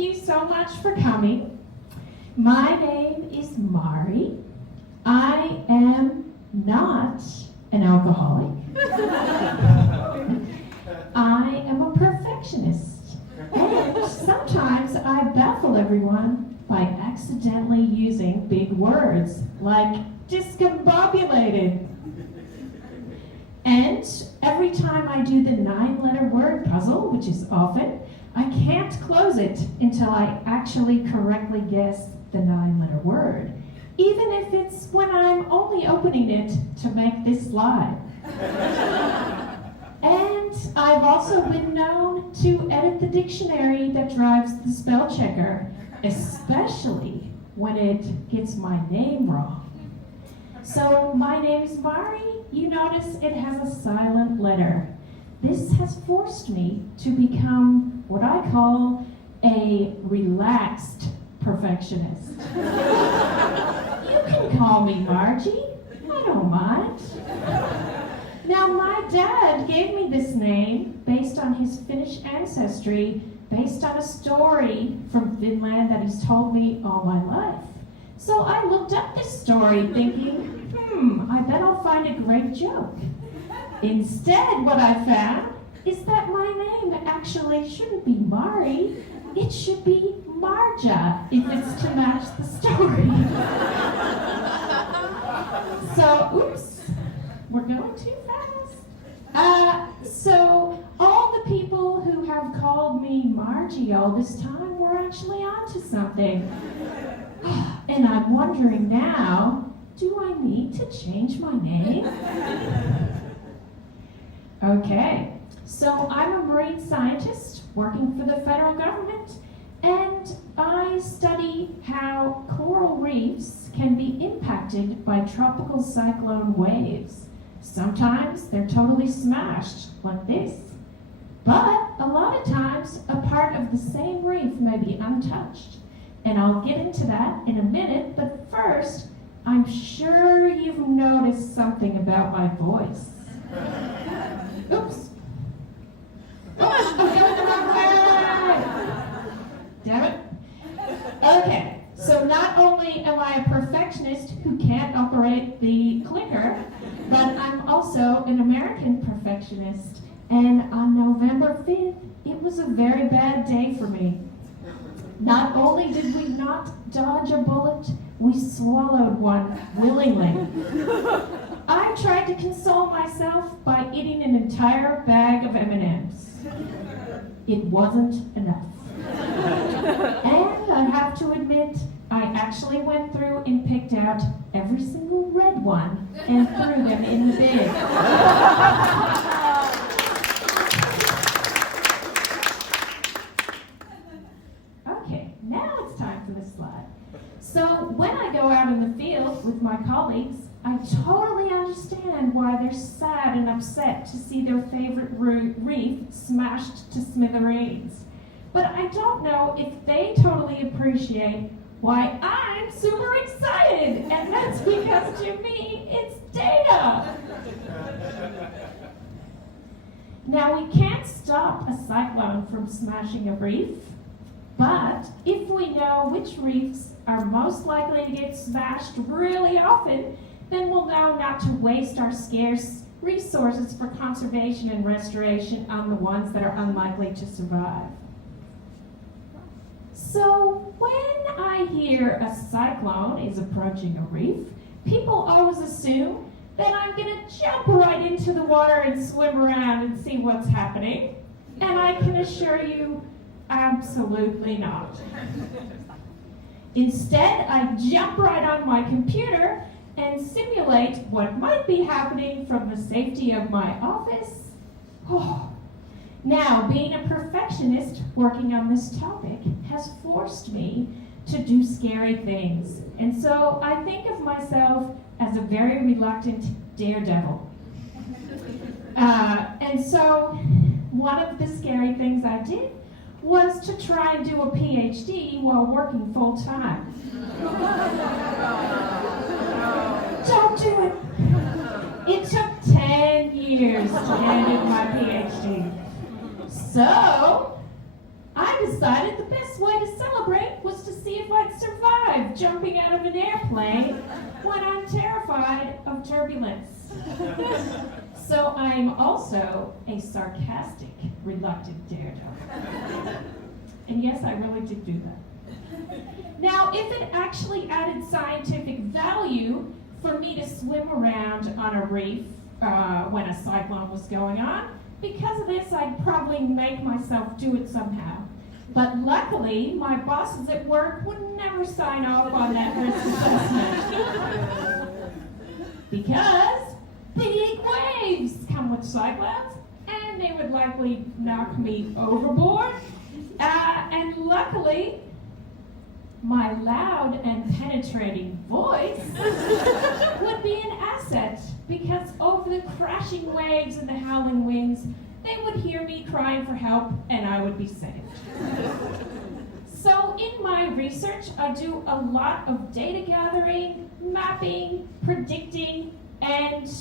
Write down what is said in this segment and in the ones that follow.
you so much for coming. My name is Mari. I am not an alcoholic. I am a perfectionist. And sometimes I baffle everyone by accidentally using big words like discombobulated. And every time I do the 9-letter word puzzle, which is often, I can't close it until I actually correctly guess the 9-letter word, even if it's when I'm only opening it to make this slide. And I've also been known to edit the dictionary that drives the spell checker, especially when it gets my name wrong. So my name is Mari. You notice it has a silent letter. This has forced me to become what I call a relaxed perfectionist. You can call me Margie. I don't mind. Now, my dad gave me this name based on his Finnish ancestry, based on a story from Finland that he's told me all my life. So I looked up this story thinking, I bet I'll find a great joke. Instead, what I found is that my name actually shouldn't be Mari, it should be Marja, if it's to match the story. So, oops, we're going too fast. So all the people who have called me Margie all this time were actually onto something. And I'm wondering now, do I need to change my name? Okay, so I'm a marine scientist working for the federal government, and I study how coral reefs can be impacted by tropical cyclone waves. Sometimes they're totally smashed, like this. But a lot of times, a part of the same reef may be untouched. And I'll get into that in a minute, but first, I'm sure you've noticed something about my voice. Oops. Oh, I'm going the wrong way. Damn it. Okay, so not only am I a perfectionist who can't operate the clicker, but I'm also an American perfectionist. And on November 5th, it was a very bad day for me. Not only did we not dodge a bullet, we swallowed one willingly. I tried to console myself by eating an entire bag of M&Ms. It wasn't enough. And I have to admit, I actually went through and picked out every single red one and threw them in the bin. Okay, now it's time for the slide. So when I go out in the field with my colleagues, I totally understand why they're sad and upset to see their favorite reef smashed to smithereens. But I don't know if they totally appreciate why I'm super excited, and that's because to me, it's data. Now, we can't stop a cyclone from smashing a reef, but if we know which reefs are most likely to get smashed really often, then we'll know not to waste our scarce resources for conservation and restoration on the ones that are unlikely to survive. So when I hear a cyclone is approaching a reef, people always assume that I'm gonna jump right into the water and swim around and see what's happening. And I can assure you, absolutely not. Instead, I jump right on my computer and simulate what might be happening from the safety of my office. Now, being a perfectionist working on this topic has forced me to do scary things. And so I think of myself as a very reluctant daredevil. And so one of the scary things I did was to try and do a PhD while working full time. Don't do it. It took 10 years to hand in my PhD. So, I I decided the best way to celebrate was to see if I'd survive jumping out of an airplane when I'm terrified of turbulence. So I'm also a sarcastic, reluctant daredevil. And yes, I really did do that. Now, if it actually added scientific value for me to swim around on a reef when a cyclone was going on, because of this, I'd probably make myself do it somehow. But luckily, my bosses at work would never sign off on that risk assessment. Because big waves come with cyclones, and they would likely knock me overboard. And luckily, my loud and penetrating voice would be an asset, because over the crashing waves and the howling winds, they would hear me crying for help and I would be saved. So in my research, I do a lot of data gathering, mapping, predicting, and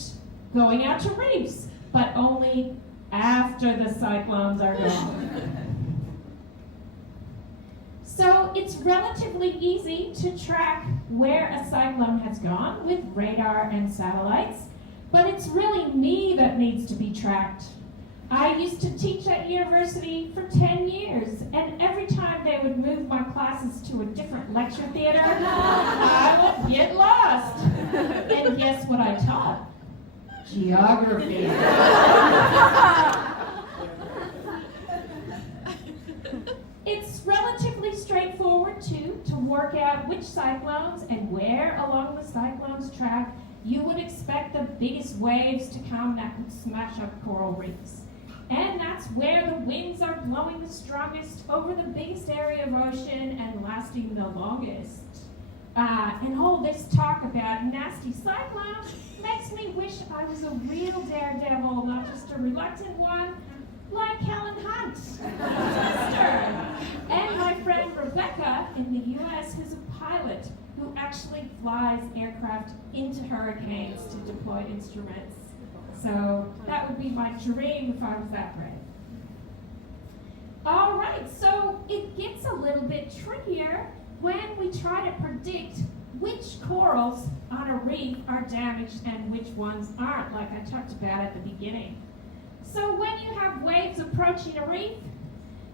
going out to reefs, but only after the cyclones are gone. So it's relatively easy to track where a cyclone has gone with radar and satellites, but it's really me that needs to be tracked. I used to teach at university for 10 years, and every time they would move my classes to a different lecture theater, I would get lost. And guess what I taught? Geography. It's relatively straightforward, too, to work out which cyclones and where along the cyclone's track you would expect the biggest waves to come that could smash up coral reefs. And that's where the winds are blowing the strongest over the biggest area of ocean and lasting the longest. And all this talk about nasty cyclones makes me wish I was a real daredevil, not just a reluctant one, like Helen Hunt, my sister, and my friend Rebecca in the U.S., who's a pilot who actually flies aircraft into hurricanes to deploy instruments. So that would be my dream if I was that brave. All right, so it gets a little bit trickier when we try to predict which corals on a reef are damaged and which ones aren't, like I talked about at the beginning. So when you have waves approaching a reef,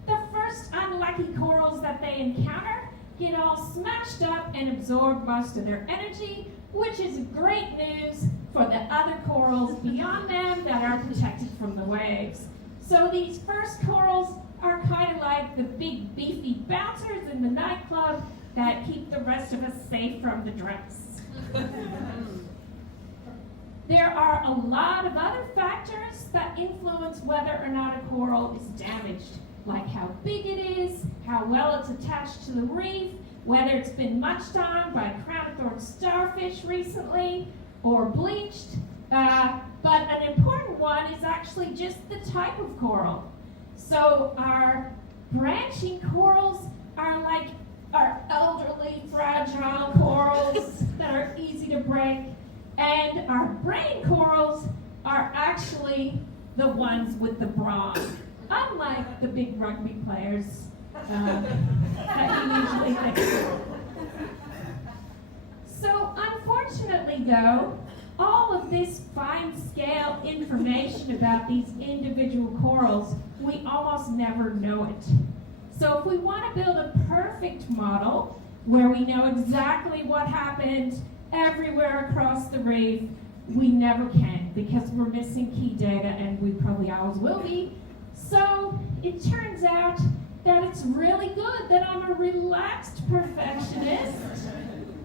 the first unlucky corals that they encounter get all smashed up and absorb most of their energy, which is great news for the other corals beyond them that are protected from the waves. So these first corals are kind of like the big beefy bouncers in the nightclub that keep the rest of us safe from the drunks. There are a lot of other factors that influence whether or not a coral is damaged, like how big it is, how well it's attached to the reef, whether it's been munched on by crown-of-thorns starfish recently, or bleached. But an important one is actually just the type of coral. So our branching corals are like our elderly, fragile corals that are easy to break. And our brain corals are actually the ones with the bronze, unlike the big rugby players that you usually think of. So unfortunately, though, all of this fine-scale information about these individual corals, we almost never know it. So if we want to build a perfect model where we know exactly what happened everywhere across the reef, we never can, because we're missing key data, and we probably always will be. So it turns out that it's really good that I'm a relaxed perfectionist.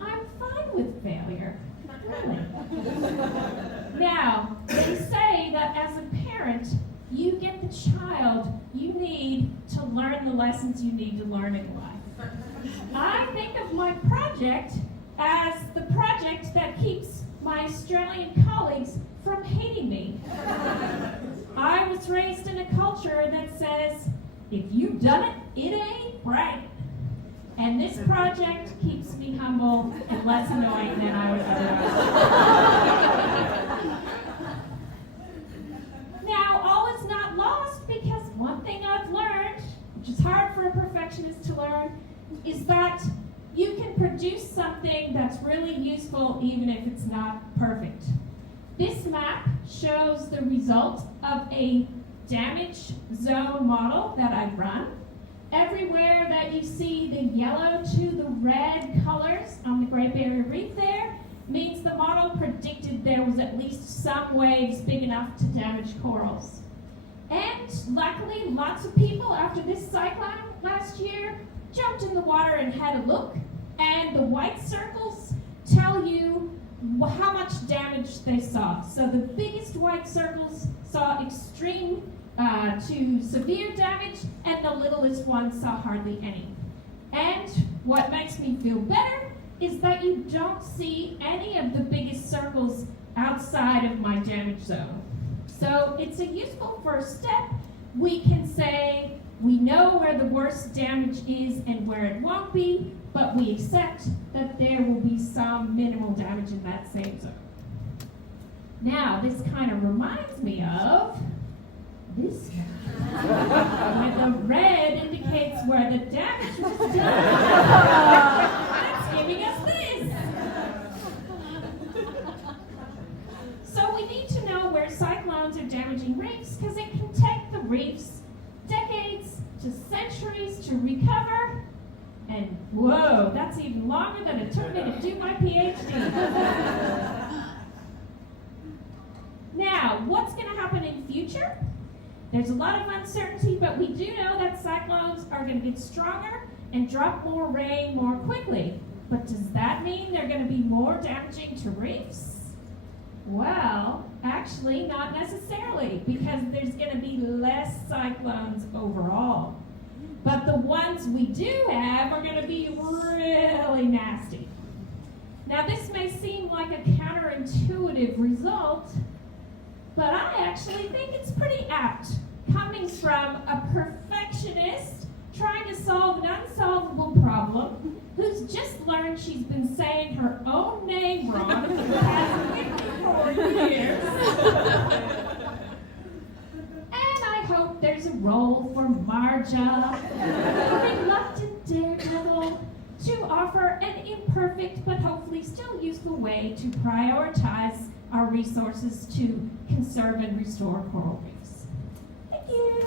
I'm fine with failure, really. Now, they say that as a parent, you get the child you need to learn the lessons you need to learn in life. I think of my project as the project that keeps my Australian colleagues from hating me. I was raised in a culture that says, if you've done it, it ain't right. And this project keeps me humble and less annoying than I would otherwise. Now, all is not lost, because one thing I've learned, which is hard for a professor useful even if it's not perfect. This map shows the result of a damage zone model that I've run. Everywhere that you see the yellow to the red colors on the Great Barrier Reef there means the model predicted there was at least some waves big enough to damage corals. And luckily, lots of people after this cyclone last year jumped in the water and had a look, and the white circles tell you how much damage they saw. So the biggest white circles saw extreme to severe damage, and the littlest ones saw hardly any. And what makes me feel better is that you don't see any of the biggest circles outside of my damage zone. So it's a useful first step. We can say we know where the worst damage is and where it won't be, but we accept that there will be some minimal damage in that same zone. Now, this kind of reminds me of this guy, where the red indicates where the damage was done. That's giving us this. So we need to know where cyclones are damaging reefs, because it can take the reefs decades to centuries to recover. And whoa, that's even longer than it took me to do my PhD. Now, what's going to happen in future? There's a lot of uncertainty, but we do know that cyclones are going to get stronger and drop more rain more quickly. But does that mean they're going to be more damaging to reefs? Well, actually, not necessarily, because there's going to be less cyclones overall. But the ones we do have are going to be really nasty. Now, this may seem like a counterintuitive result, but I actually think it's pretty apt, coming from a perfectionist trying to solve an unsolvable problem, who's just learned she's been saying her own name wrong for the past 54 years. And I hope there's a role for Marja, a reluctant daredevil, to offer an imperfect but hopefully still useful way to prioritize our resources to conserve and restore coral reefs. Thank you.